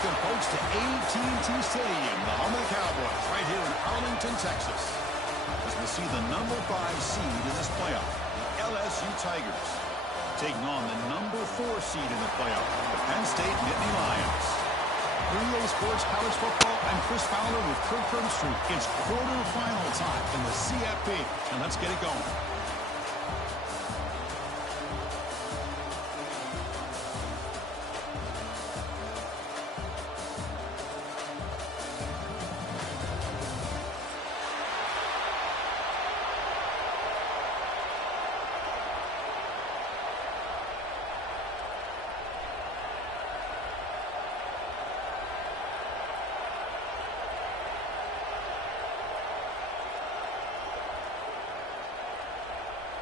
Welcome, folks, to AT&T Stadium, the home of the Cowboys, right here in Arlington, Texas. As we see the number 5 seed in this playoff, the LSU Tigers, taking on the number 4 seed in the playoff, the Penn State Nittany Lions. EA Sports College Football, I'm Chris Fowler with Kirk Herbstreit. It's quarterfinal time in the CFP, and let's get it going.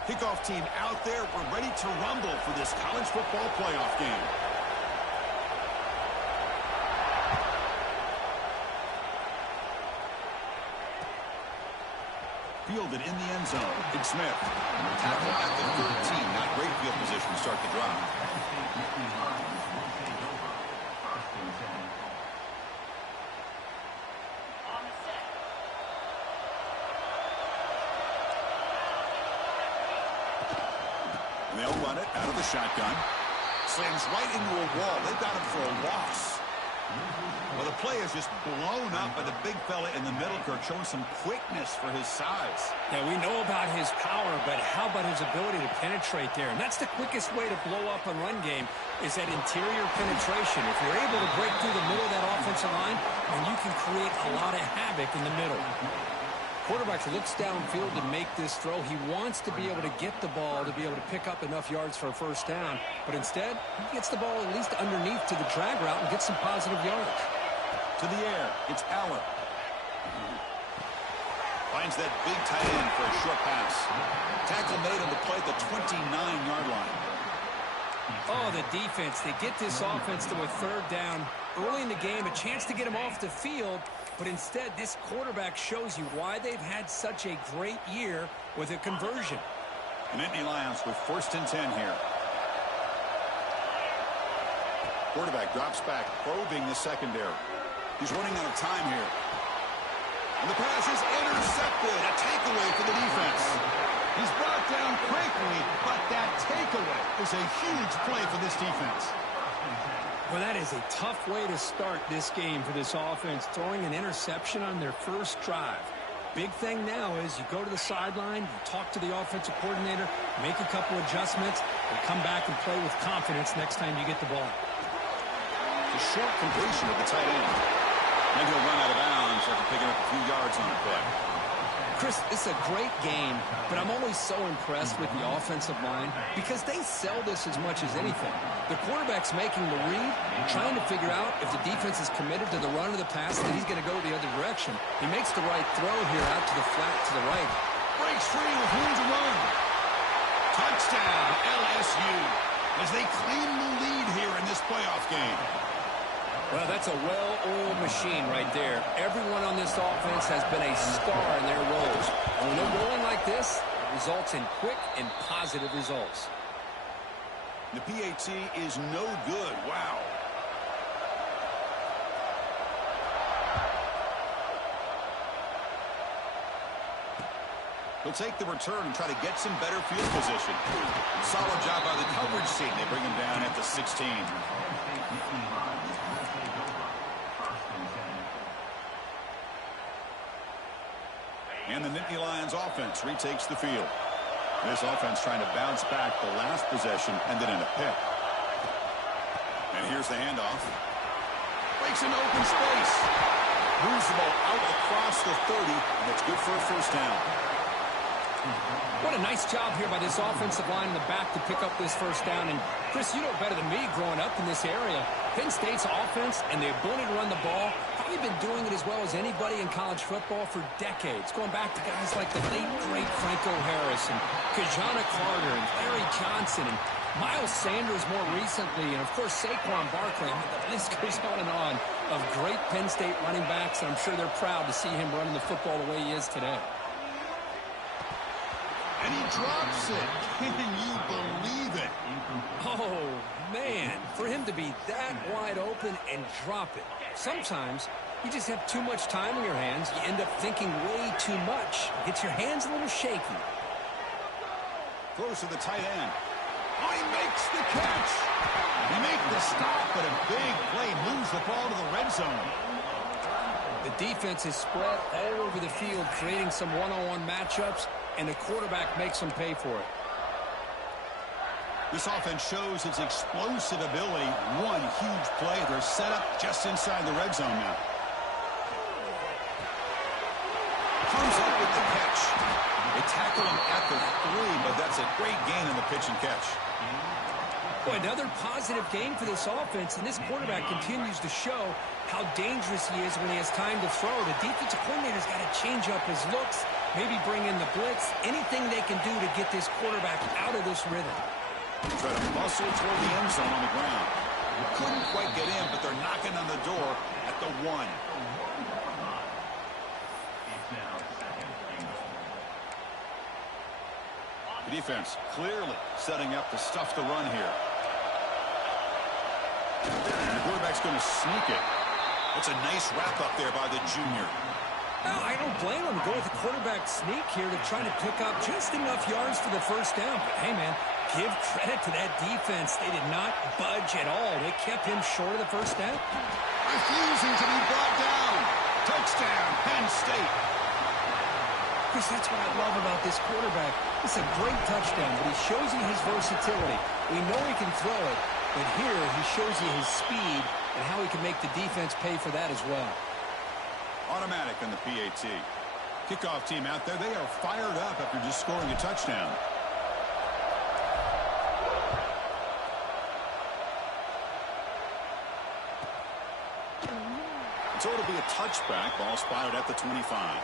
Kickoff team out there. We're ready to rumble for this college football playoff game. Fielded in the end zone. Big Smith. Tackle at the 13. Not great field position to start the drive. They'll run it out of the shotgun. Slams right into a wall. They've got him for a loss. Well, the play is just blown up by the big fella in the middle, Kirk, showing some quickness for his size. Yeah, we know about his power, but how about his ability to penetrate there? And that's the quickest way to blow up a run game is that interior penetration. If you're able to break through the middle of that offensive line, then you can create a lot of havoc in the middle. Quarterback looks downfield to make this throw. He wants to be able to get the ball to be able to pick up enough yards for a first down. But instead, he gets the ball at least underneath to the drag route and gets some positive yards. To the air, it's Allen. Finds that big tight end for a short pass. Tackle made on the play at the 29-yard line. Oh, the defense. They get this offense to a third down early in the game, a chance to get him off the field. But instead, this quarterback shows you why they've had such a great year with a conversion. The Nittany Lions with 1st and 10 here. Quarterback drops back, probing the secondary. He's running out of time here. And the pass is intercepted. A takeaway for the defense. He's brought down quickly, but that takeaway is a huge play for this defense. Well, that is a tough way to start this game for this offense, throwing an interception on their first drive. Big thing now is you go to the sideline, you talk to the offensive coordinator, make a couple adjustments, and come back and play with confidence next time you get the ball. The short completion of the tight end. And he'll run out of bounds after picking up a few yards on the play. Chris, it's a great game, but I'm always so impressed with the offensive line because they sell this as much as anything. The quarterback's making the read, trying to figure out if the defense is committed to the run or the pass, that he's going to go the other direction. He makes the right throw here out to the flat to the right. Breaks free with room to run. Touchdown, LSU, as they claim the lead here in this playoff game. Well, that's a well-oiled machine right there. Everyone on this offense has been a star in their roles. And when they're rolling like this, it results in quick and positive results. The PAT is no good. Wow. He'll take the return and try to get some better field position. Solid job by the coverage team. They bring him down at the 16. And the Nittany Lions offense retakes the field. This offense trying to bounce back. The last possession ended in a pick. And here's the handoff. Breaks into open space. Moves the ball out across the 30, and it's good for a first down. What a nice job here by this offensive line in the back to pick up this first down. And, Chris, you know better than me growing up in this area. Penn State's offense and the ability to run the ball, probably been doing it as well as anybody in college football for decades. Going back to guys like the late, great Franco Harris and Kajana Carter and Larry Johnson and Miles Sanders more recently. And, of course, Saquon Barkley. I mean, the list goes on of great Penn State running backs. And I'm sure they're proud to see him running the football the way he is today. And he drops it. Can you believe it? Oh, man, for him to be that wide open and drop it. Sometimes you just have too much time in your hands. You end up thinking way too much. Gets your hands a little shaky. Throws to the tight end. Oh, he makes the catch. He makes the stop, but a big play moves the ball to the red zone. The defense is spread all over the field, creating some one-on-one matchups, and the quarterback makes them pay for it. This offense shows its explosive ability. One huge play. They're set up just inside the red zone now. Comes up with the catch. They tackle him at the 3, but that's a great gain in the pitch and catch. Boy, another positive game for this offense, and this quarterback continues to show how dangerous he is when he has time to throw. The defensive coordinator's got to change up his looks, maybe bring in the blitz, anything they can do to get this quarterback out of this rhythm. Try to muscle toward the end zone on the ground. Couldn't quite get in, but they're knocking on the door at the 1. The defense clearly setting up to stuff the run here. And the quarterback's going to sneak it. It's a nice wrap up there by the junior. Well, I don't blame him to go with the quarterback sneak here to try to pick up just enough yards for the first down. But, hey, man, give credit to that defense. They did not budge at all. They kept him short of the first down. Refusing to be brought down. Touchdown, Penn State. Chris, that's what I love about this quarterback. It's a great touchdown, but he shows you his versatility. We know he can throw it, but here he shows you his speed and how he can make the defense pay for that as well. Automatic on the PAT. Kickoff team out there. They are fired up after just scoring a touchdown. So it'll be a touchback. Ball spotted at the 25.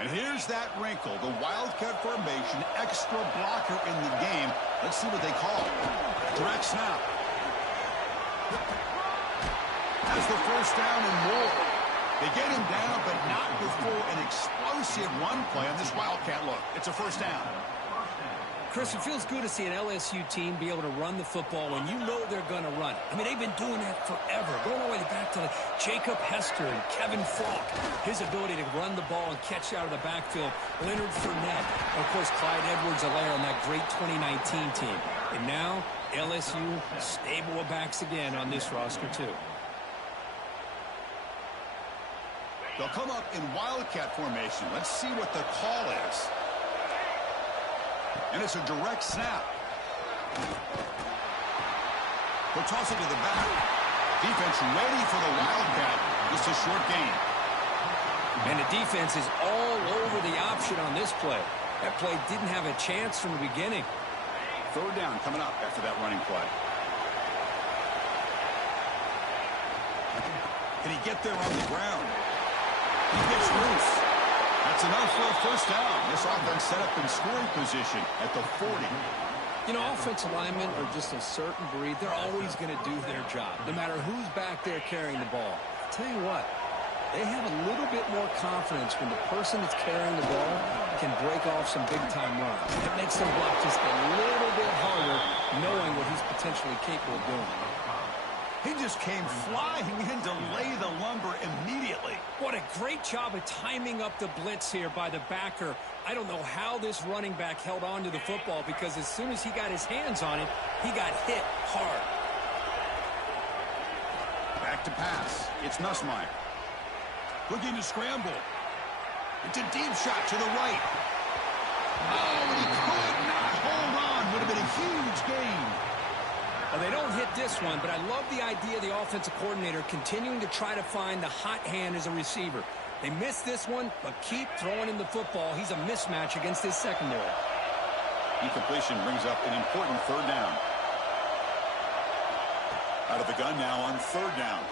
And here's that wrinkle, the Wildcat formation, extra blocker in the game. Let's see what they call. Direct snap. Has the first down and more. They get him down, but not before an explosive run play on this Wildcat look. It's a first down. Chris, it feels good to see an LSU team be able to run the football when you know they're going to run it. I mean, they've been doing that forever, going all the way back to Jacob Hester and Kevin Falk. His ability to run the ball and catch out of the backfield. Leonard Fournette. And, of course, Clyde Edwards-Helaire on that great 2019 team. And now, LSU stable of backs again on this roster, too. They'll come up in Wildcat formation. Let's see what the call is. And it's a direct snap. They'll toss it to the back. Defense ready for the Wildcat. Just a short gain. And the defense is all over the option on this play. That play didn't have a chance from the beginning. Third down coming up after that running play. Can he get there on the ground? He gets loose. That's enough for a first down. This offense set up in scoring position at the 40. You know, offensive linemen are just a certain breed. They're always going to do their job, no matter who's back there carrying the ball. I'll tell you what, they have a little bit more confidence when the person that's carrying the ball can break off some big-time runs. It makes them block just a little bit harder, knowing what he's potentially capable of doing. He just came flying in to lay the lumber immediately. What a great job of timing up the blitz here by the backer. I don't know how this running back held on to the football, because as soon as he got his hands on it, he got hit hard. Back to pass. It's Nussmeier. Looking to scramble. It's a deep shot to the right. Oh, and he could not hold on. Would have been a huge gain. Well, they don't hit this one, but I love the idea of the offensive coordinator continuing to try to find the hot hand as a receiver. They missed this one, but keep throwing him the football. He's a mismatch against his secondary. Incompletion brings up an important third down. Out of the gun now on third down.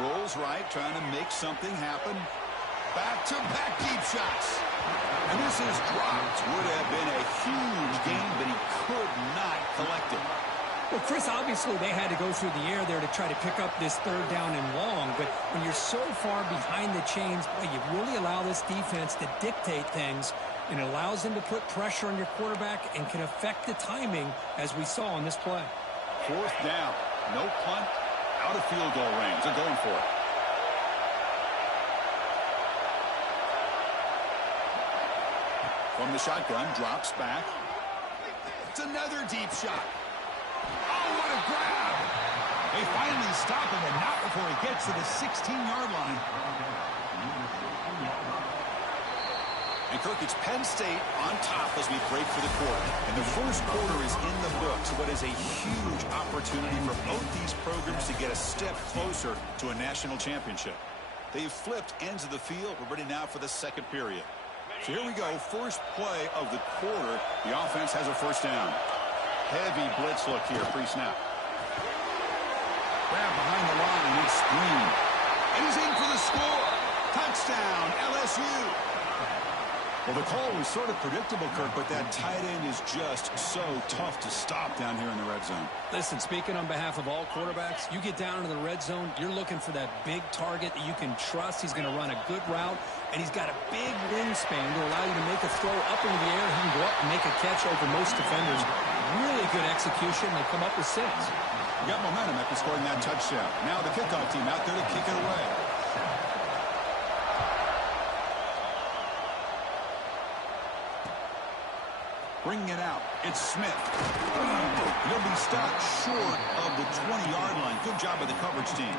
Rolls right, trying to make something happen. Back-to-back deep shots. And this is dropped. Would have been a huge game, but he could not collect it. Well, Chris, obviously they had to go through the air there to try to pick up this third down and long, but when you're so far behind the chains, boy, you really allow this defense to dictate things, and it allows them to put pressure on your quarterback and can affect the timing, as we saw on this play. Fourth down. No punt. Out of field goal range. They're going for it. From the shotgun, drops back. It's another deep shot. Oh, what a grab! They finally stop him, and not before he gets to the 16-yard line. And Kirk, it's Penn State on top as we break for the quarter. And the first quarter is in the books. What is a huge opportunity for both these programs to get a step closer to a national championship. They've flipped ends of the field. We're ready now for the second period. So here we go. First play of the quarter. The offense has a first down. Heavy blitz look here, pre-snap. Grab behind the line, it's Green. And he's in for the score. Touchdown, LSU. Well, the call was sort of predictable, Kirk, but that tight end is just so tough to stop down here in the red zone. Listen, speaking on behalf of all quarterbacks, you get down into the red zone, you're looking for that big target that you can trust. He's going to run a good route, and he's got a big wingspan to allow you to make a throw up into the air. He can go up and make a catch over most defenders. Really good execution. They come up with 6. Got momentum after scoring that touchdown. Now the kickoff team out there to kick it away. Bringing it out. It's Smith. He'll be stopped short of the 20-yard line. Good job by the coverage team.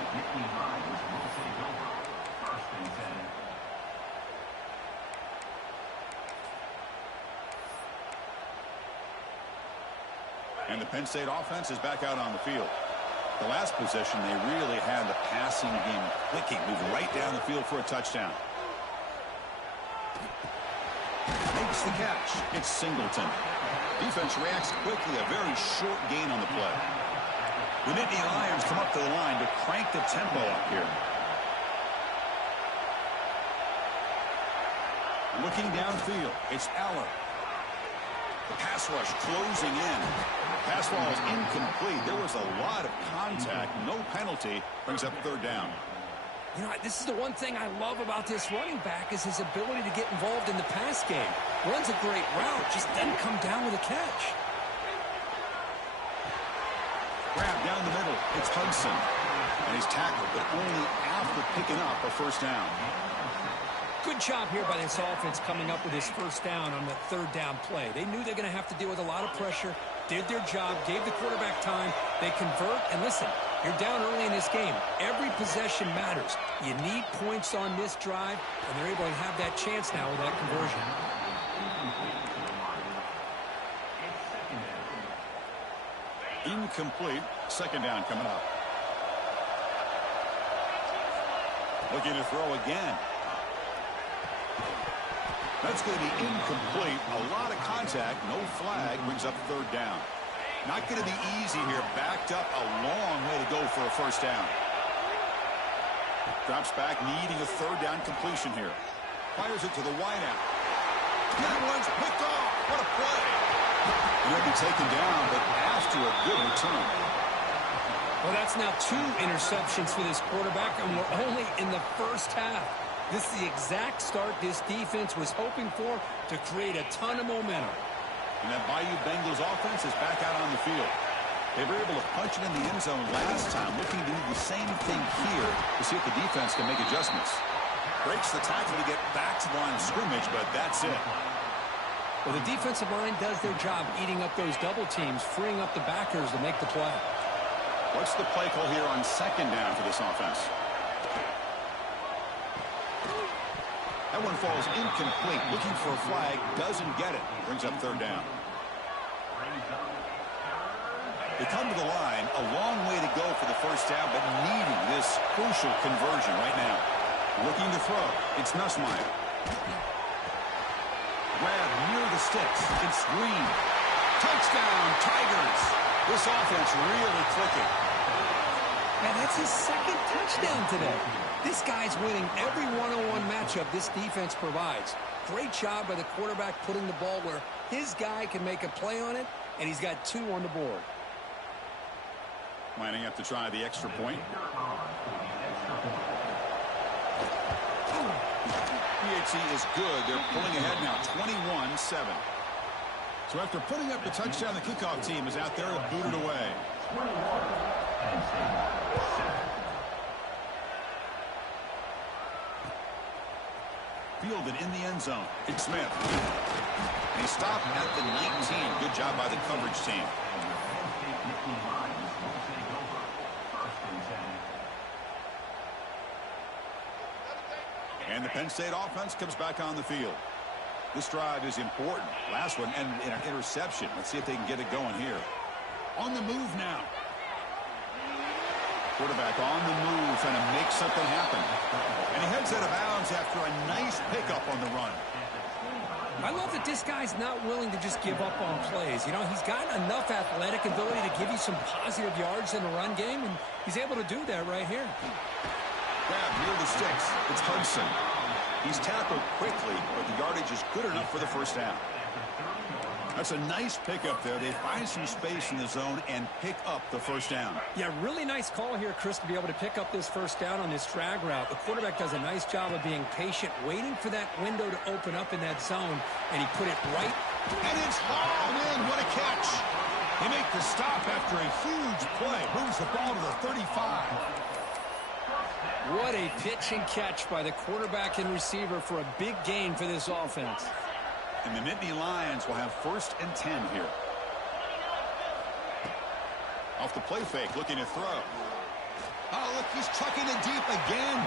And the Penn State offense is back out on the field. The last possession, they really had the passing game clicking. Moved right down the field for a touchdown. Makes the catch. It's Singleton. Defense reacts quickly. A very short gain on the play. The Nittany Lions come up to the line to crank the tempo up here. Looking downfield, it's Aller. The pass rush closing in. Pass ball is incomplete. There was a lot of contact. No penalty. Brings up third down. You know, this is the one thing I love about this running back is his ability to get involved in the pass game. Runs a great route, just doesn't come down with a catch. Grab down the middle. It's Hudson. And he's tackled, but only after picking up a first down. Good job here by this offense coming up with his first down on the third down play. They knew they're going to have to deal with a lot of pressure, did their job, gave the quarterback time. They convert, and listen, you're down early in this game. Every possession matters. You need points on this drive, and they're able to have that chance now with that conversion. Incomplete. Second down coming up. Looking to throw again. That's going to be incomplete. A lot of contact. No flag. Brings up third down. Not going to be easy here. Backed up a long way to go for a first down. Drops back, needing a third down completion here. Fires it to the wideout. That one's picked off. What a play. He'll be taken down, but after a good return. Well, that's now 2 interceptions for this quarterback, and we're only in the first half. This is the exact start this defense was hoping for to create a ton of momentum. And that Bayou Bengals offense is back out on the field. They were able to punch it in the end zone last time, looking to do the same thing here to see if the defense can make adjustments. Breaks the tackle to get back to the line of scrimmage, but that's it. Well, the defensive line does their job eating up those double teams, freeing up the backers to make the play. What's the play call here on second down for this offense? That one falls incomplete. Looking for a flag. Doesn't get it. Brings up third down. They come to the line. A long way to go for the first down, but needing this crucial conversion right now. Looking to throw. It's Nussmeier. Grab near the sticks. It's Green. Touchdown, Tigers. This offense really clicking. And that's his second touchdown today. This guy's winning every one-on-one matchup this defense provides. Great job by the quarterback putting the ball where his guy can make a play on it, and he's got 2 on the board. Lining up to try the extra point. PAT is good. They're pulling ahead now, 21-7. So after putting up the touchdown, the kickoff team is out there to boot it away. Fielded in the end zone. It's Smith. And he stopped at the 19. Good job by the coverage team. And the Penn State offense comes back on the field. This drive is important. Last one ended in an interception. Let's see if they can get it going here. On the move now. Quarterback on the move, trying to make something happen. And he heads out of bounds after a nice pickup on the run. I love that this guy's not willing to just give up on plays. You know, he's got enough athletic ability to give you some positive yards in the run game, and he's able to do that right here. Grab near the sticks. It's Hudson. He's tackled quickly, but the yardage is good enough for the first down. That's a nice pickup there. They find some space in the zone and pick up the first down. Yeah, really nice call here, Chris, to be able to pick up this first down on this drag route. The quarterback does a nice job of being patient, waiting for that window to open up in that zone, and he put it right. And it's hauled in. What a catch. They make the stop after a huge play. Moves the ball to the 35. What a pitch and catch by the quarterback and receiver for a big gain for this offense. And the Nittany Lions will have 1st and 10 here. Off the play fake, looking to throw. Oh, look, he's trucking it deep again.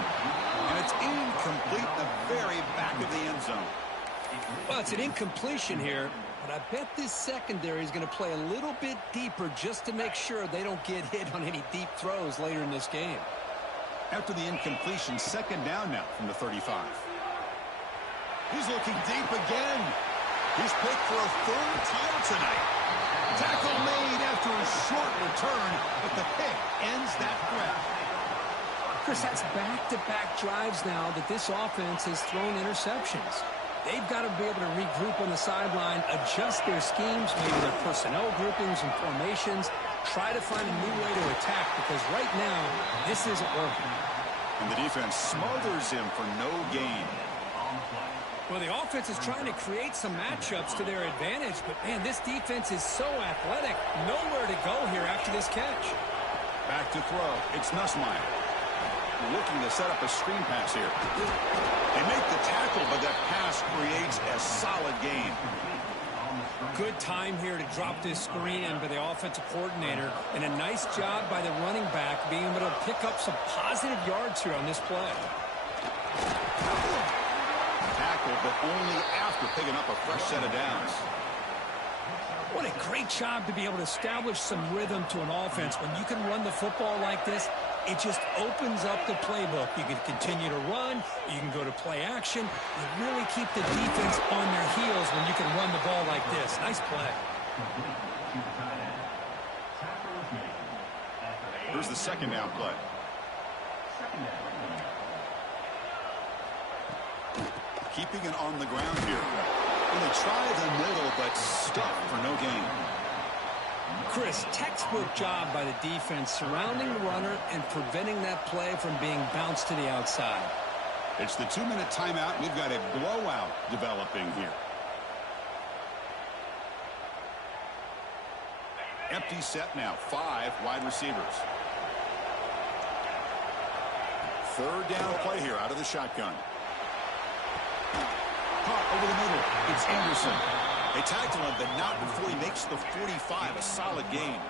And it's incomplete in the very back of the end zone. Well, it's an incompletion here, but I bet this secondary is going to play a little bit deeper just to make sure they don't get hit on any deep throws later in this game. After the incompletion, 2nd down now from the 35. He's looking deep again. He's picked for a 3rd time tonight. Tackle made after a short return, but the pick ends that threat. Chris, that's back-to-back drives now that this offense has thrown interceptions. They've got to be able to regroup on the sideline, adjust their schemes, maybe their personnel groupings and formations, try to find a new way to attack, because right now, this isn't working. And the defense smothers him for no gain. Well, the offense is trying to create some matchups to their advantage, but, man, this defense is so athletic. Nowhere to go here after this catch. Back to throw. It's Nussmeier. Looking to set up a screen pass here. They make the tackle, but that pass creates a solid gain. Good time here to drop this screen in by the offensive coordinator, and a nice job by the running back being able to pick up some positive yards here on this play. Tackle, but only after picking up a fresh set of downs. What a great job to be able to establish some rhythm to an offense. When you can run the football like this, it just opens up the playbook. You can continue to run. You can go to play action. You really keep the defense on their heels when you can run the ball like this. Nice play. Here's the 2nd down play. Keeping it on the ground here. And they try the middle, but stuck for no gain. Chris, textbook job by the defense surrounding the runner and preventing that play from being bounced to the outside. It's the 2-minute timeout. We've got a blowout developing here. Empty set now. 5 wide receivers. 3rd down play here out of the shotgun. Caught over the middle. It's Anderson. They tackle him, but not before he makes the 45. A solid gain.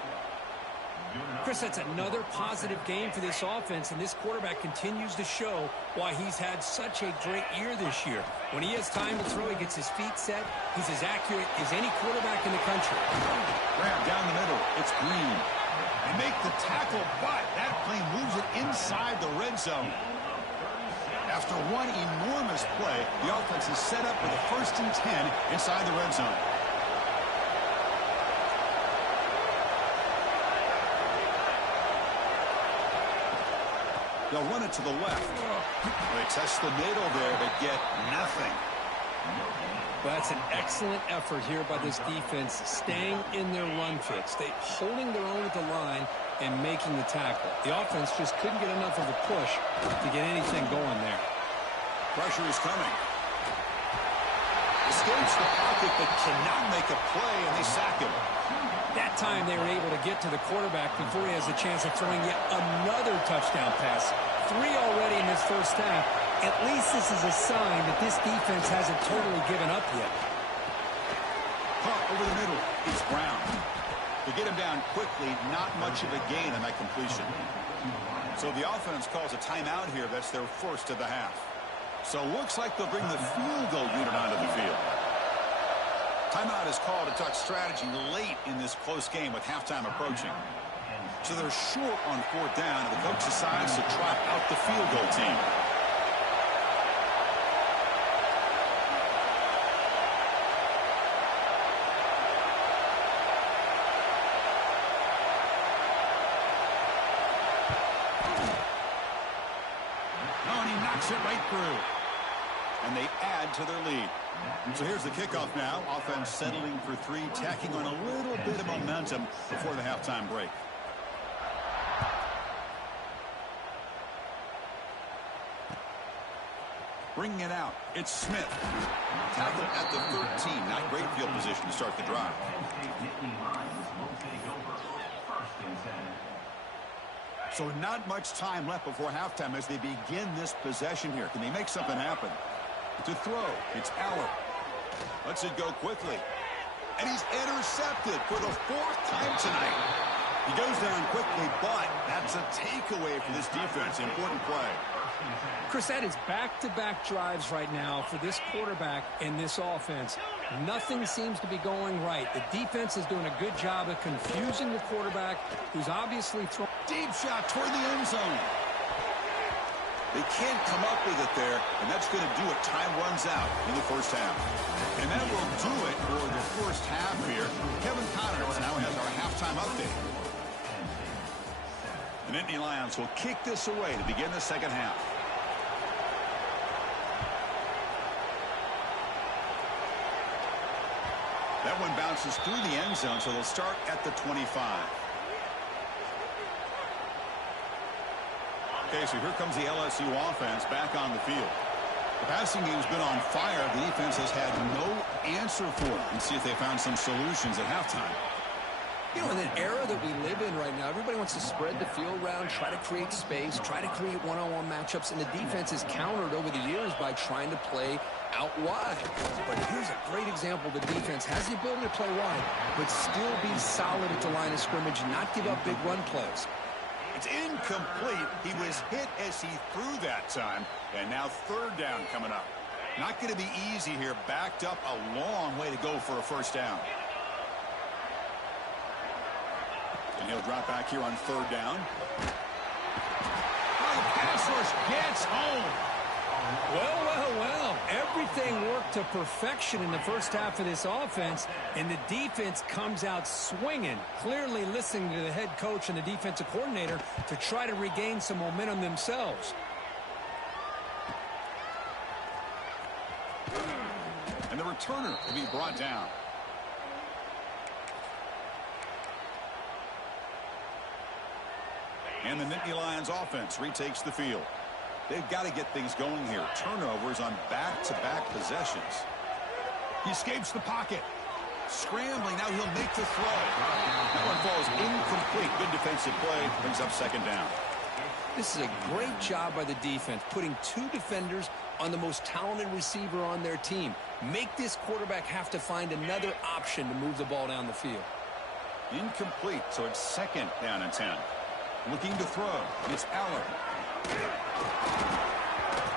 Chris, that's another positive game for this offense, and this quarterback continues to show why he's had such a great year this year. When he has time to throw, he gets his feet set. He's as accurate as any quarterback in the country. Grab down the middle. It's Green. They make the tackle, but that play moves it inside the red zone. After one enormous play, the offense is set up with a 1st and 10 inside the red zone. They'll run it to the left. They test the middle there, but get nothing. Well, that's an excellent effort here by this defense, staying in their run fix. They holding their own at the line and making the tackle. The offense just couldn't get enough of a push to get anything going there. Pressure is coming. Escapes the pocket, but cannot make a play, and they sack him. That time they were able to get to the quarterback before he has a chance of throwing yet another touchdown pass. 3 already in this first half. At least this is a sign that this defense hasn't totally given up yet. Caught over the middle. It's Brown. To get him down quickly, not much of a gain on that completion. So the offense calls a timeout here. That's their first of the half. So looks like they'll bring the field goal unit onto the field. Timeout is called to talk strategy late in this close game with halftime approaching. So they're short on 4th down, and the coach decides to trot out the field goal team. Oh, and he knocks it right through. And they add to their lead. So here's the kickoff now. Offense settling for 3, tacking on a little bit of momentum before the halftime break. Bringing it out, it's Smith. Tackled at the 13. Not great field position to start the drive. So not much time left before halftime as they begin this possession here. Can they make something happen? To throw, it's Aller. Lets it go quickly. And he's intercepted for the 4th time tonight. He goes down quickly, but that's a takeaway for this defense. Important play. Chris, that is back-to-back drives right now for this quarterback and this offense. Nothing seems to be going right. The defense is doing a good job of confusing the quarterback, who's obviously throwing. Deep shot toward the end zone. They can't come up with it there, and that's going to do it. Time runs out in the first half. And that will do it for the first half here. Kevin Connors now has our halftime update. The Nittany Lions will kick this away to begin the second half. That one bounces through the end zone, so they'll start at the 25. Okay, so here comes the LSU offense back on the field. The passing game's been on fire. The defense has had no answer for it. And see if they found some solutions at halftime. You know, in the era that we live in right now, everybody wants to spread the field around, try to create space, try to create one-on-one matchups, and the defense is countered over the years by trying to play out wide. But here's a great example. The defense has the ability to play wide, but still be solid at the line of scrimmage, not give up big run plays. It's incomplete. He was hit as he threw that time, and now 3rd down coming up. Not going to be easy here. Backed up a long way to go for a first down. And he'll drop back here on 3rd down. Oh, the pass rush gets home. Well, well, well. Everything worked to perfection in the first half of this offense, and the defense comes out swinging, clearly listening to the head coach and the defensive coordinator to try to regain some momentum themselves. And the returner to be brought down. And the Nittany Lions offense retakes the field. They've got to get things going here. Turnovers on back-to-back possessions. He escapes the pocket. Scrambling. Now he'll make the throw. That one falls incomplete. Good defensive play. Brings up 2nd down. This is a great job by the defense, putting 2 defenders on the most talented receiver on their team. Make this quarterback have to find another option to move the ball down the field. Incomplete. So it's 2nd down and 10. Looking to throw. It's Aller.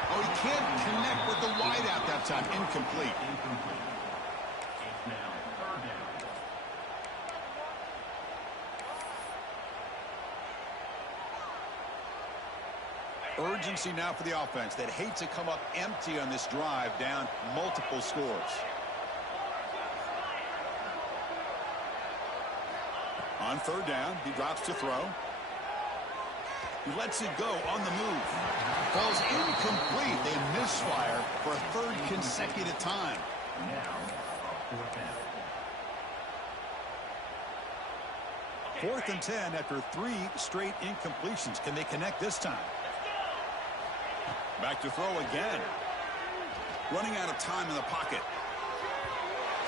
Oh, he can't connect with the wideout that time. Incomplete. Urgency now for the offense. They'd hate to come up empty on this drive, down multiple scores. On 3rd down, he drops to throw. He lets it go on the move. Falls incomplete. They misfire for a third consecutive time. Fourth and 10 after 3 straight incompletions. Can they connect this time? Back to throw again. Running out of time in the pocket.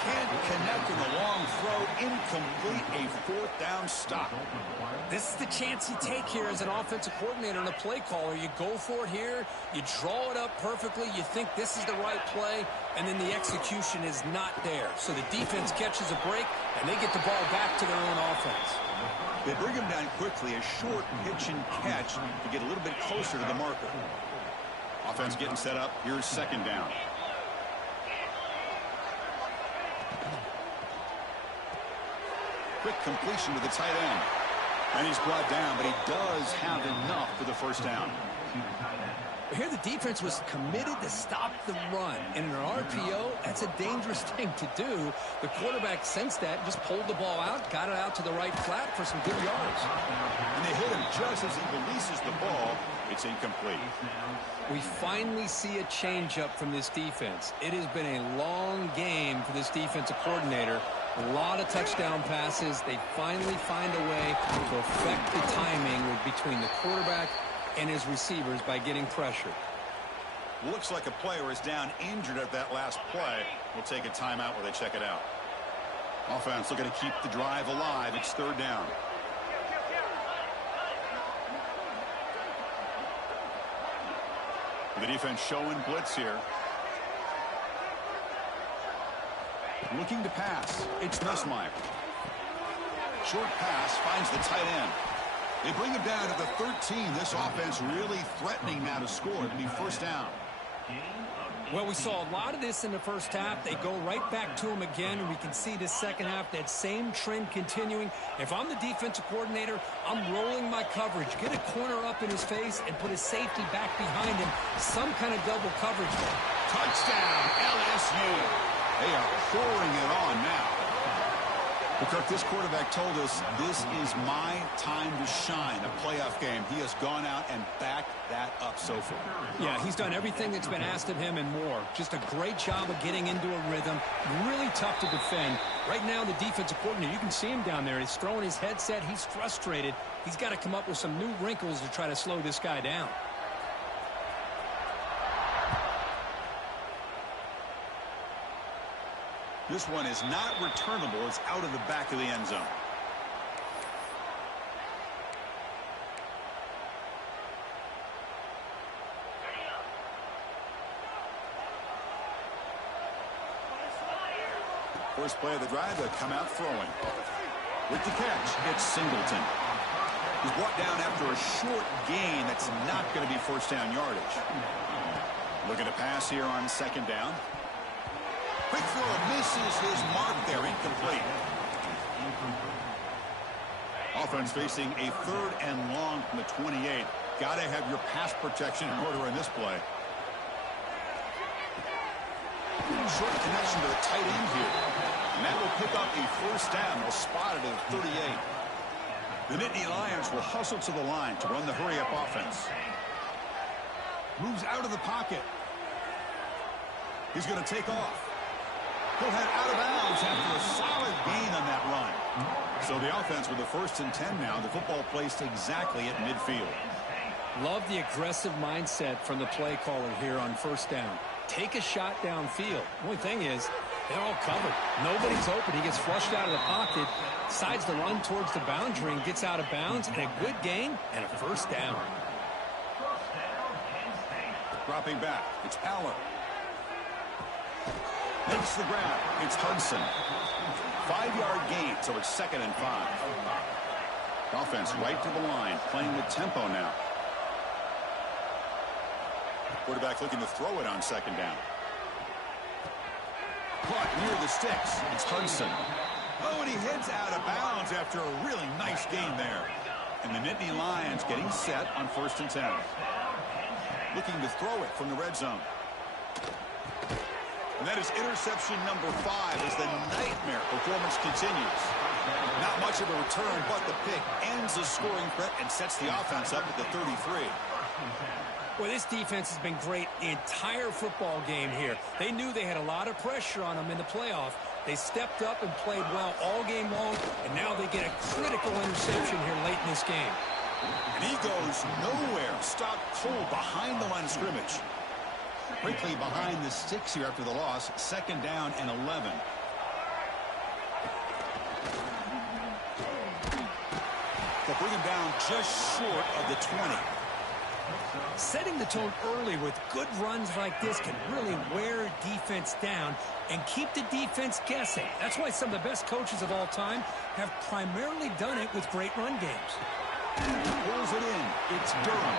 Can't connect in the long throw. Incomplete. A fourth down stop. This is the chance you take here as an offensive coordinator and a play caller. You go for it here. You draw it up perfectly. You think this is the right play, and then the execution is not there. So the defense catches a break, and they get the ball back to their own offense. They bring him down quickly. A short pitch and catch to get a little bit closer to the marker. Offense getting set up. Here's second down. Quick completion to the tight end. And he's brought down, but he does have enough for the first down. Here the defense was committed to stop the run. And in an RPO, that's a dangerous thing to do. The quarterback sensed that, just pulled the ball out, got it out to the right flat for some good yards. And they hit him just as he releases the ball. It's incomplete. We finally see a changeup from this defense. It has been a long game for this defensive coordinator. A lot of touchdown passes. They finally find a way to affect the timing between the quarterback and his receivers by getting pressure. Looks like a player is down injured at that last play. We'll take a timeout while they check it out. Offense looking to keep the drive alive. It's third down. The defense showing blitz here. Looking to pass. It's Nussmeier. Short pass finds the tight end. They bring him down to the 13. This offense really threatening now to score. It'll be first down. Well, we saw a lot of this in the first half. They go right back to him again, and we can see this second half, that same trend continuing. If I'm the defensive coordinator, I'm rolling my coverage. Get a corner up in his face and put his safety back behind him. Some kind of double coverage. Touchdown, LSU. They are pouring it on now. But Kirk, this quarterback told us this is my time to shine, a playoff game. He has gone out and backed that up so far. Yeah, he's done everything that's been asked of him and more. Just a great job of getting into a rhythm. Really tough to defend. Right now, the defensive coordinator, you can see him down there. He's throwing his headset. He's frustrated. He's got to come up with some new wrinkles to try to slow this guy down. This one is not returnable. It's out of the back of the end zone. First play of the drive, they'll come out throwing. With the catch, it's Singleton. He's brought down after a short gain that's not going to be first down yardage. Looking to pass here on second down. Quick throw misses his mark there, incomplete. Offense facing a third and long from the 28. Got to have your pass protection in order in this play. Short connection to the tight end here. And that will pick up a first down. They'll spot it at the 38. The Nittany Lions will hustle to the line to run the hurry-up offense. Moves out of the pocket. He's going to take off. He'll head out of bounds after a solid gain on that run. So the offense with the first and 10 now. The football placed exactly at midfield. Love the aggressive mindset from the play caller here on first down. Take a shot downfield. The only thing is, they're all covered. Nobody's open. He gets flushed out of the pocket, decides to run towards the boundary and gets out of bounds, and a good gain and a first down. Dropping back, it's Aller. Makes the grab. It's Hudson. 5-yard gain, so it's second and 5. Offense right to the line, playing with tempo now. Quarterback looking to throw it on second down. Caught near the sticks. It's Hudson. Oh, and he heads out of bounds after a really nice gain there. And the Nittany Lions getting set on first and 10. Looking to throw it from the red zone. And that is interception number 5 as the nightmare performance continues. Not much of a return, but the pick ends the scoring threat and sets the offense up at the 33. Well, this defense has been great the entire football game here. They knew they had a lot of pressure on them in the playoff. They stepped up and played well all game long, and now they get a critical interception here late in this game. And he goes nowhere. Stopped cold behind the line of scrimmage. Quickly behind the sticks here after the loss. 2nd down and 11. They'll bring him down just short of the 20. Setting the tone early with good runs like this can really wear defense down and keep the defense guessing. That's why some of the best coaches of all time have primarily done it with great run games. Pulls it in. It's Durham.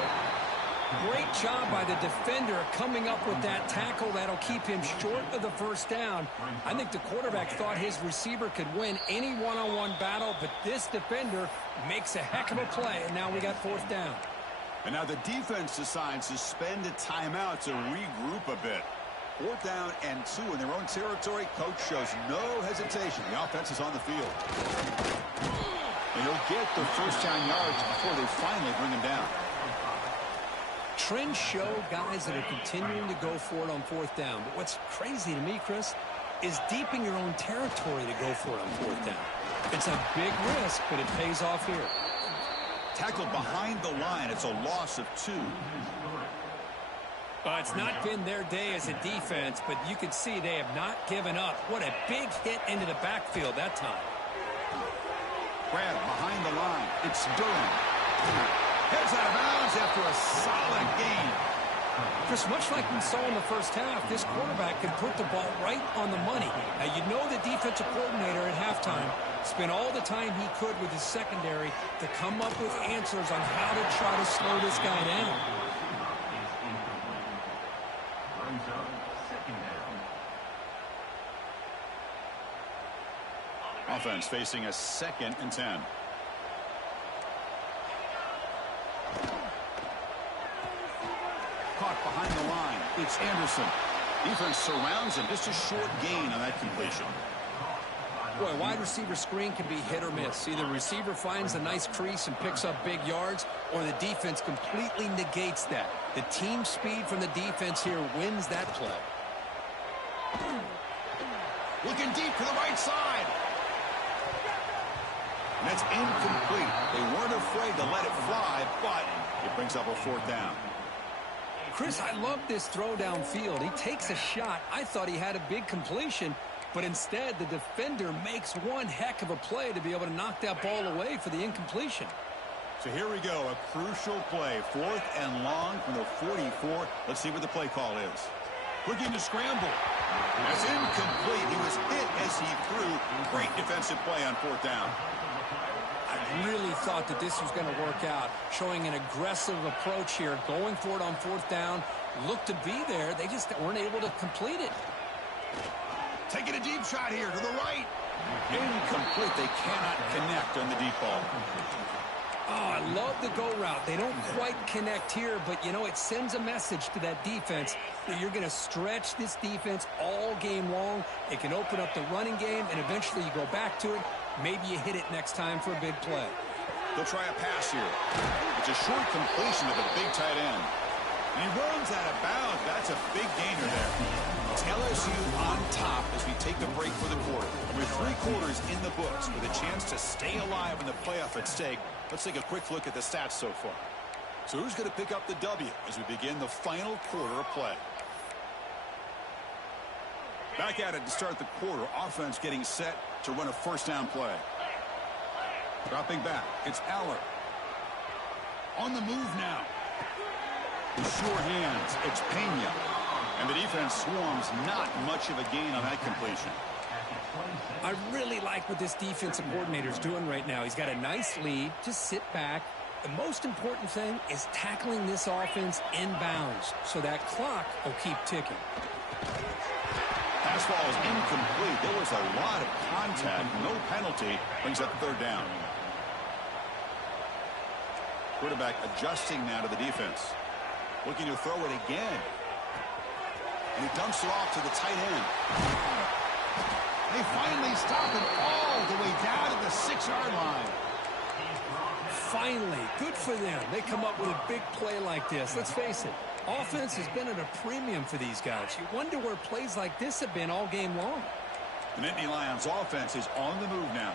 Great job by the defender coming up with that tackle that'll keep him short of the 1st down. I think the quarterback thought his receiver could win any one-on-one battle, but this defender makes a heck of a play, and now we got 4th down. And now the defense decides to spend a timeout to regroup a bit. 4th down and 2 in their own territory. Coach shows no hesitation. The offense is on the field. And he'll get the 1st down yards before they finally bring him down. Trends show guys that are continuing to go for it on 4th down. But what's crazy to me, Chris, is deep in your own territory to go for it on 4th down. It's a big risk, but it pays off here. Tackled behind the line. It's a loss of 2. It's not been their day as a defense, but you can see they have not given up. What a big hit into the backfield that time. Grab behind the line. It's Durham. Heads out of bounds after a solid gain. Chris, much like we saw in the 1st half, this quarterback can put the ball right on the money. Now, you know the defensive coordinator at halftime spent all the time he could with his secondary to come up with answers on how to try to slow this guy down. Offense facing a 2nd and 10. Caught behind the line. It's Anderson. Defense surrounds him. Just a short gain on that completion. Boy, wide receiver screen can be hit or miss. Either the receiver finds a nice crease and picks up big yards, or the defense completely negates that. The team speed from the defense here wins that play. Looking deep to the right side. And that's incomplete. They weren't afraid to let it fly, but it brings up a 4th down. Chris, I love this throw downfield. He takes a shot. I thought he had a big completion, but instead the defender makes one heck of a play to be able to knock that ball away for the incompletion. So here we go, a crucial play. 4th and long from the 44. Let's see what the play call is. Looking to scramble. That's incomplete. He was hit as he threw. Great defensive play on 4th down. I really thought that this was going to work out, showing an aggressive approach here, going for it on 4th down. Looked to be there. They just weren't able to complete it. Taking a deep shot here to the right. Incomplete. They cannot connect on the deep ball. Oh, I love the go route. They don't quite connect here, but, you know, it sends a message to that defense that you're going to stretch this defense all game long. It can open up the running game, and eventually you go back to it. Maybe you hit it next time for a big play. They'll try a pass here. It's a short completion to the big tight end. And he runs out of bounds. That's a big gainer there. It's LSU on top as we take the break for the quarter. With 3 quarters in the books with a chance to stay alive in the playoff at stake, let's take a quick look at the stats so far. So who's going to pick up the W as we begin the final quarter of play? Back at it to start the quarter. Offense getting set to run a 1st down play. Dropping back. It's Aller. On the move now. With sure hands. It's Pena. And the defense swarms. Not much of a gain on that completion. I really like what this defensive coordinator is doing right now. He's got a nice lead. Just sit back. The most important thing is tackling this offense inbounds so that clock will keep ticking. Pass ball is incomplete. There was a lot of contact. No penalty. Brings up 3rd down. Quarterback adjusting now to the defense. Looking to throw it again. And he dumps it off to the tight end. They finally stop it all the way down to the 6-yard line. Finally, good for them. They come up with a big play like this. Let's face it, offense has been at a premium for these guys. You wonder where plays like this have been all game long. The Nittany Lions offense is on the move now.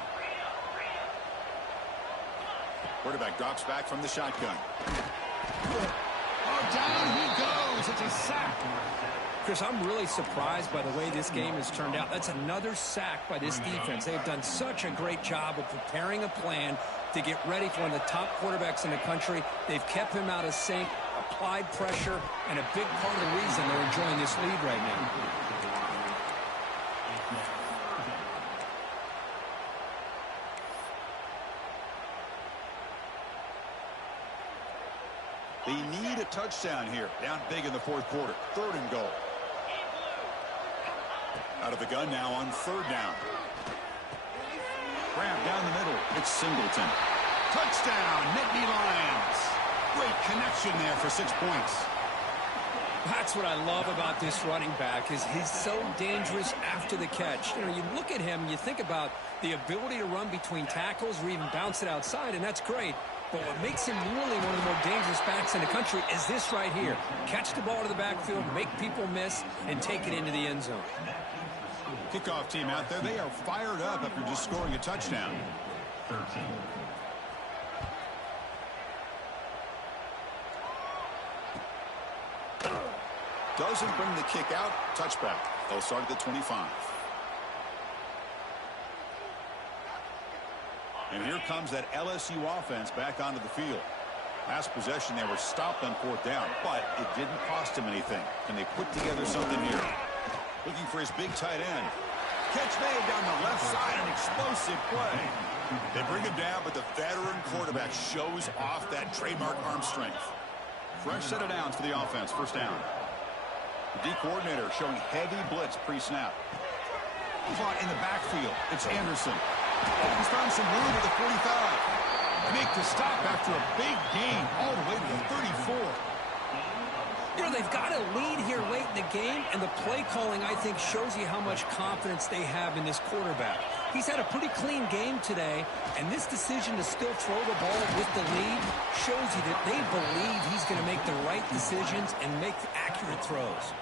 Quarterback drops back from the shotgun. Oh, down he goes. It's a sack. Chris, I'm really surprised by the way this game has turned out. That's another sack by this defense. They have done such a great job of preparing a plan to get ready for one of the top quarterbacks in the country. They've kept him out of sync, applied pressure, and a big part of the reason they're enjoying this lead right now. They need a touchdown here. Down big in the fourth quarter. 3rd and goal. Out of the gun now on 3rd down. Grab down the middle. It's Singleton. Touchdown, Nittany Lions. Great connection there for 6 points. That's what I love about this running back is he's so dangerous after the catch. You know, you look at him, you think about the ability to run between tackles or even bounce it outside, and that's great. But what makes him really one of the more dangerous backs in the country is this right here. Catch the ball to the backfield, make people miss, and take it into the end zone. Kickoff team out there, they are fired up after just scoring a touchdown. 13. Doesn't bring the kick out. Touchback. They'll start at the 25. And here comes that LSU offense back onto the field. Last possession, they were stopped on 4th down, but it didn't cost them anything. Can they put together something here? Looking for his big tight end. Catch made down the left side, an explosive play. They bring him down, but the veteran quarterback shows off that trademark arm strength. Fresh set of downs for the offense. 1st down. The D coordinator showing heavy blitz pre-snap. Caught in the backfield. It's Anderson. He's found some room at the 45. They make the stop after a big gain all the way to the 34. You know, they've got a lead here late in the game, and the play calling, I think, shows you how much confidence they have in this quarterback. He's had a pretty clean game today, and this decision to still throw the ball with the lead shows you that they believe he's going to make the right decisions and make accurate throws.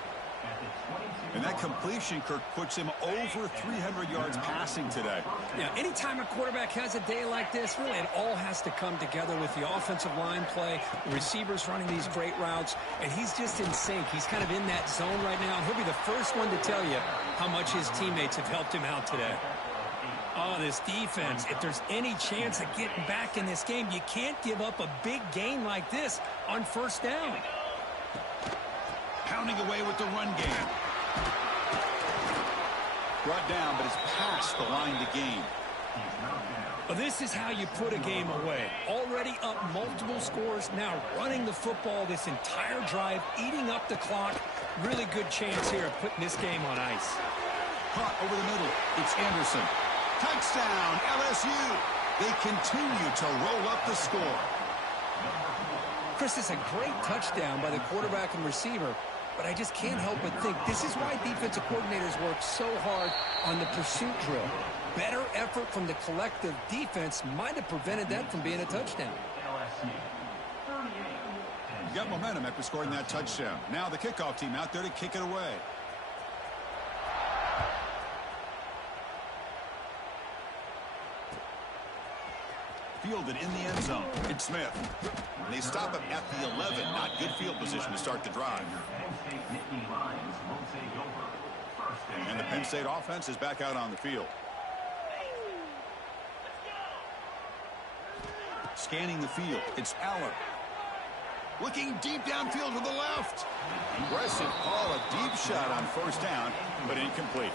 And that completion, Kirk, puts him over 300 yards passing today. Yeah, anytime a quarterback has a day like this, really it all has to come together with the offensive line play, the receivers running these great routes, and he's just in sync. He's kind of in that zone right now, and he'll be the first one to tell you how much his teammates have helped him out today. Oh, this defense, if there's any chance of getting back in this game, you can't give up a big gain like this on 1st down. Pounding away with the run game. Brought down, but it's past the line to gain. Well, this is how you put a game away. Already up multiple scores, now running the football this entire drive, eating up the clock. Really good chance here of putting this game on ice. Caught over the middle. It's Anderson. Touchdown, LSU. They continue to roll up the score. Chris, it's a great touchdown by the quarterback and receiver, but I just can't help but think this is why defensive coordinators work so hard on the pursuit drill. Better effort from the collective defense might have prevented that from being a touchdown. You got momentum after scoring that touchdown. Now the kickoff team out there to kick it away. Fielded in the end zone. It's Smith. They stop him at the 11. Not good field position to start the drive. And the Penn State offense is back out on the field. Scanning the field. It's Aller. Looking deep downfield to the left. Aggressive call, a deep shot on 1st down, but incomplete.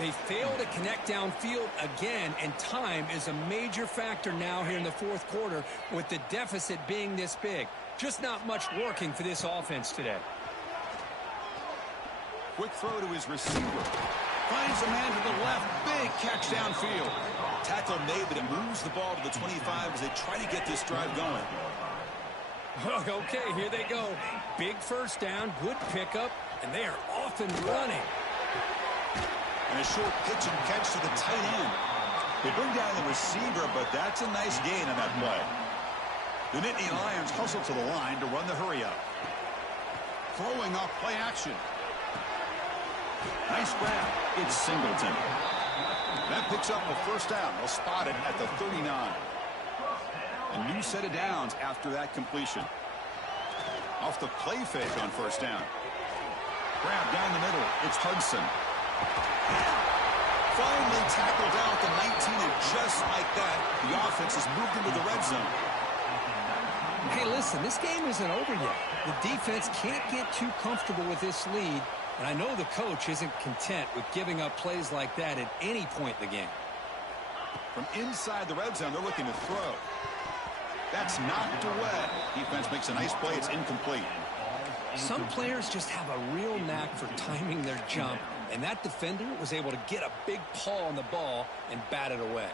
They fail to connect downfield again, and time is a major factor now here in the 4th quarter with the deficit being this big. Just not much working for this offense today. Quick throw to his receiver. Finds a man to the left. Big catch downfield. Tackle made, but it moves the ball to the 25 as they try to get this drive going. Okay, here they go. Big 1st down, good pickup, and they are off and running. And a short pitch and catch to the tight end. They bring down the receiver, but that's a nice gain on that play. The Nittany Lions hustle to the line to run the hurry up. Throwing off play action. Nice grab. It's Singleton. That picks up a first down. They'll spot it at the 39. A new set of downs after that completion. Off the play fake on first down. Grab down the middle. It's Hudson. Finally tackled down at the 19, and just like that, the offense has moved into the red zone. Hey, listen, this game isn't over yet. The defense can't get too comfortable with this lead, and I know the coach isn't content with giving up plays like that at any point in the game. From inside the red zone, they're looking to throw. That's knocked away. Defense makes a nice play. It's incomplete. Some players just have a real knack for timing their jump, and that defender was able to get a big paw on the ball and bat it away.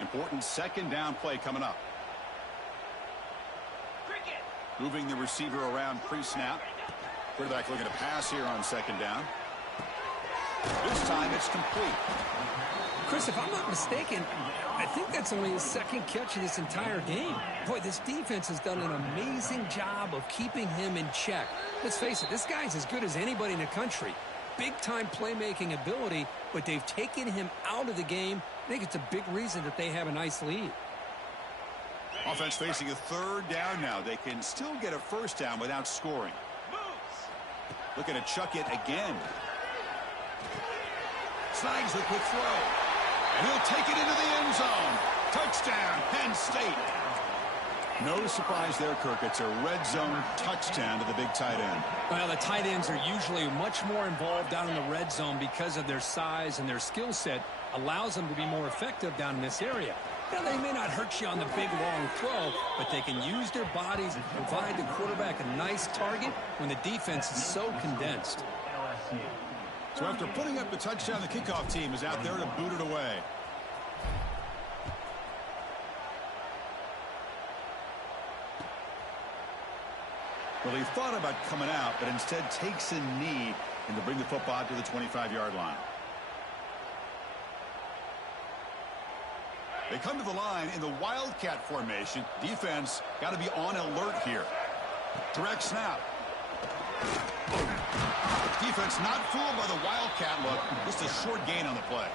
Important second down play coming up. Moving the receiver around pre-snap. Quarterback looking to pass here on second down. This time it's complete. Chris, if I'm not mistaken, I think that's only his second catch of this entire game. Boy, this defense has done an amazing job of keeping him in check. Let's face it, this guy's as good as anybody in the country. Big-time playmaking ability, but they've taken him out of the game. I think it's a big reason that they have a nice lead. Offense facing a third down now. They can still get a first down without scoring. Looking to chuck it again. Snags the quick throw. And he'll take it into the end zone. Touchdown, Penn State. No surprise there, Kirk. It's a red zone touchdown to the big tight end. Well, the tight ends are usually much more involved down in the red zone because of their size, and their skill set allows them to be more effective down in this area. Now, they may not hurt you on the big, long throw, but they can use their bodies and provide the quarterback a nice target when the defense is so condensed. So after putting up the touchdown, the kickoff team is out there to boot it away. Well, he thought about coming out, but instead takes a knee and to bring the football to the 25-yard line. They come to the line in the Wildcat formation. Defense got to be on alert here. Direct snap. Defense not fooled by the Wildcat look. Just a short gain on the play.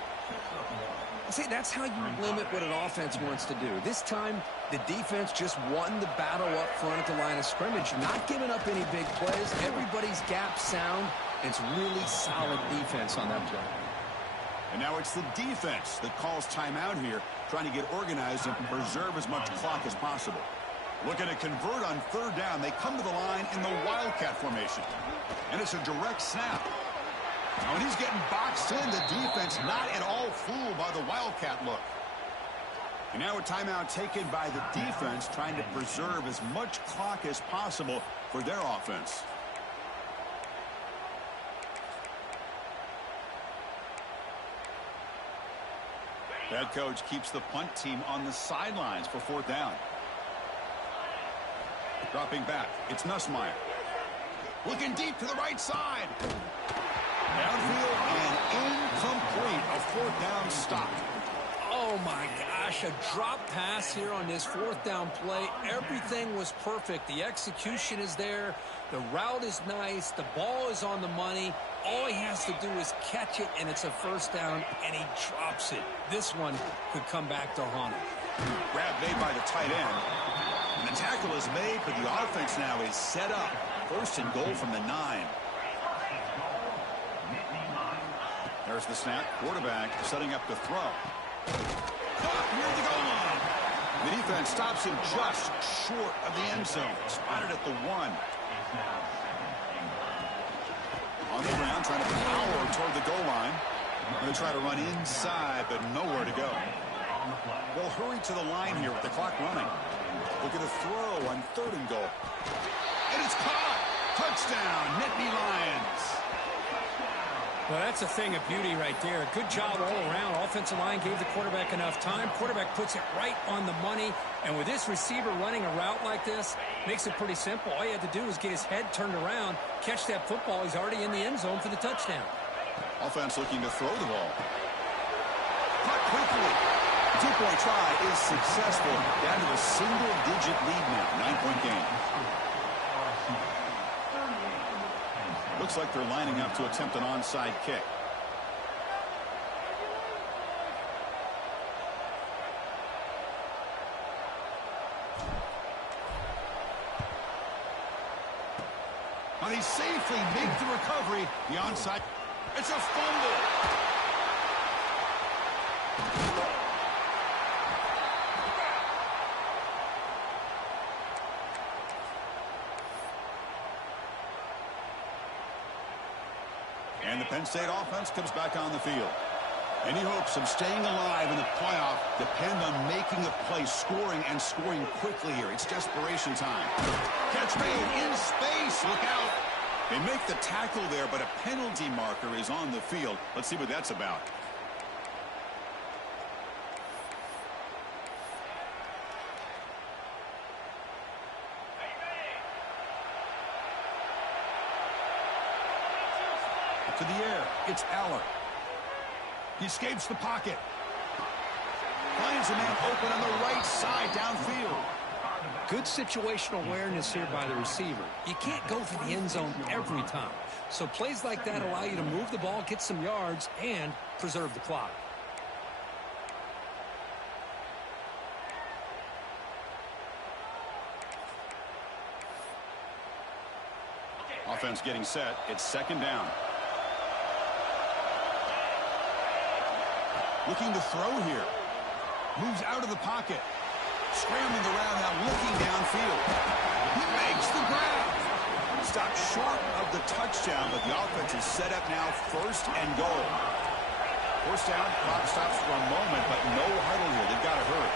See, that's how you limit what an offense wants to do. This time, the defense just won the battle up front at the line of scrimmage, not giving up any big plays. Everybody's gap sound. It's really solid defense on that play. And now it's the defense that calls timeout here, trying to get organized and preserve as much clock as possible. Looking to convert on third down. They come to the line in the Wildcat formation. And it's a direct snap. Now, when he's getting boxed in, the defense not at all fooled by the Wildcat look. And now a timeout taken by the defense, trying to preserve as much clock as possible for their offense. Head coach keeps the punt team on the sidelines for fourth down. Dropping back, it's Nussmeier. Looking deep to the right side. Downfield and incomplete. A fourth down stop. Oh, my gosh, a drop pass here on this fourth down play. Everything was perfect. The execution is there. The route is nice. The ball is on the money. All he has to do is catch it, and it's a first down, and he drops it. This one could come back to haunt him. Grab made by the tight end. And the tackle is made, but the offense now is set up. First and goal from the 9. There's the snap. Quarterback setting up the throw. Caught near the goal line. The defense stops him just short of the end zone. Spotted at the 1. On the ground, trying to power toward the goal line. Going to try to run inside, but nowhere to go. They'll hurry to the line here with the clock running. Look at the throw on third and goal. And it's caught. Touchdown, Nittany Lions. Well, that's a thing of beauty right there. Good job all around. Offensive line gave the quarterback enough time. Quarterback puts it right on the money. And with this receiver running a route like this, makes it pretty simple. All you had to do is get his head turned around, catch that football. He's already in the end zone for the touchdown. Offense looking to throw the ball. Cut quickly. Two-point try is successful. Down to a single-digit lead now. 9-point game. Looks like they're lining up to attempt an onside kick. And he safely makes the recovery. The onside. It's a fumble. And the Penn State offense comes back on the field. Any hopes of staying alive in the playoff depend on making a play, scoring, and scoring quickly here. It's desperation time. Catch made in space. Look out. They make the tackle there, but a penalty marker is on the field. Let's see what that's about. To the air. It's Aller. He escapes the pocket. Finds a man open on the right side downfield. Good situational awareness here by the receiver. You can't go for the end zone every time. So plays like that allow you to move the ball, get some yards, and preserve the clock. Offense getting set. It's second down. Looking to throw here. Moves out of the pocket. Scrambling around now, looking downfield. He makes the grab. Stopped short of the touchdown, but the offense is set up now first and goal. First down, clock stops for a moment, but no huddle here. They've got to hurry.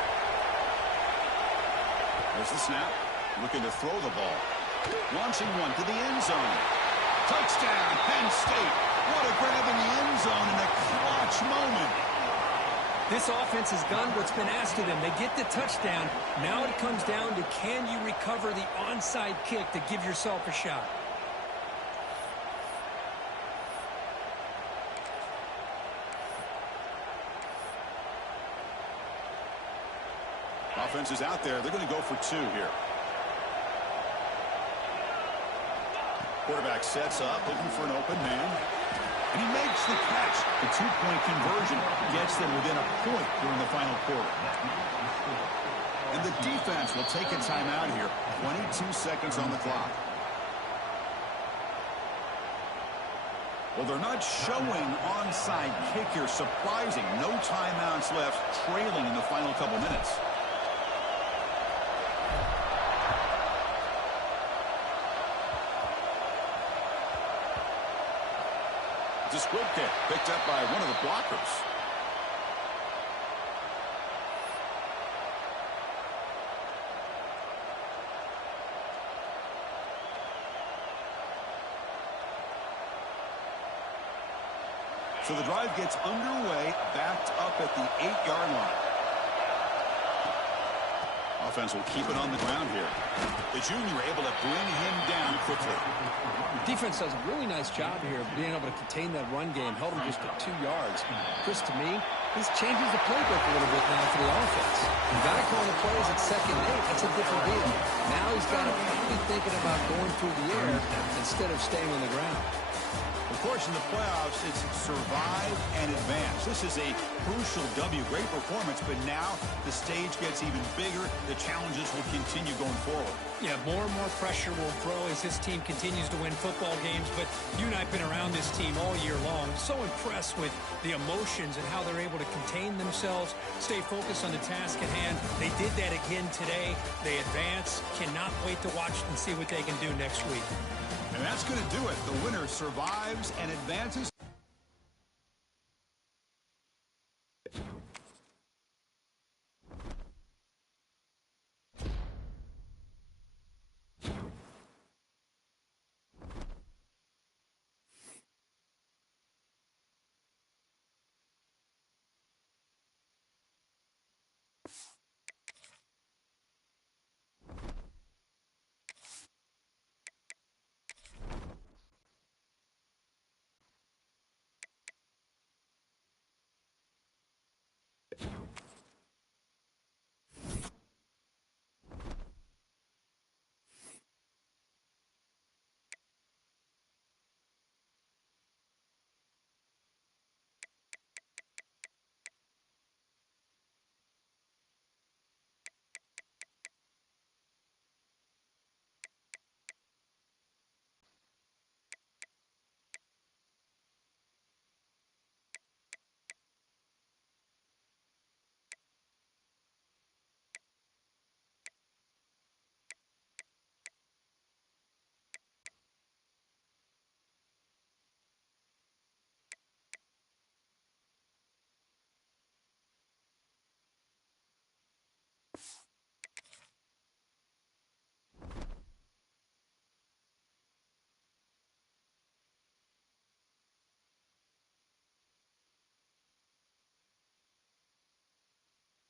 There's the snap. Looking to throw the ball. Launching one to the end zone. Touchdown, Penn State. What a grab in the end zone in a clutch moment. This offense has done what's been asked of them. They get the touchdown. Now it comes down to can you recover the onside kick to give yourself a shot. Offense is out there. They're going to go for two here. Quarterback sets up, looking for an open man. And he makes the catch. The two-point conversion gets them within a point during the final quarter. And the defense will take a timeout here. 22 seconds on the clock. Well, they're not showing onside kick here. Surprising. No timeouts left, trailing in the final couple minutes. It's a squib kick picked up by one of the blockers. So the drive gets underway, backed up at the 8-yard line. Offense will keep it on the ground here. The junior able to bring him down quickly. Defense does a really nice job here of being able to contain that run game. Held him just at 2 yards. Chris, to me, this changes the playbook a little bit now for the offense. The guy calling the plays at 2nd and 8, that's a different deal. Now he's got to be thinking about going through the air instead of staying on the ground. Of course, in the playoffs, it's survive and advance. This is a crucial W. Great performance, but now the stage gets even bigger. The challenges will continue going forward. Yeah, more and more pressure will grow as this team continues to win football games, but you and I have been around this team all year long. So impressed with the emotions and how they're able to contain themselves, stay focused on the task at hand. They did that again today. They advance. Cannot wait to watch and see what they can do next week. And that's going to do it. The winner survives and advances.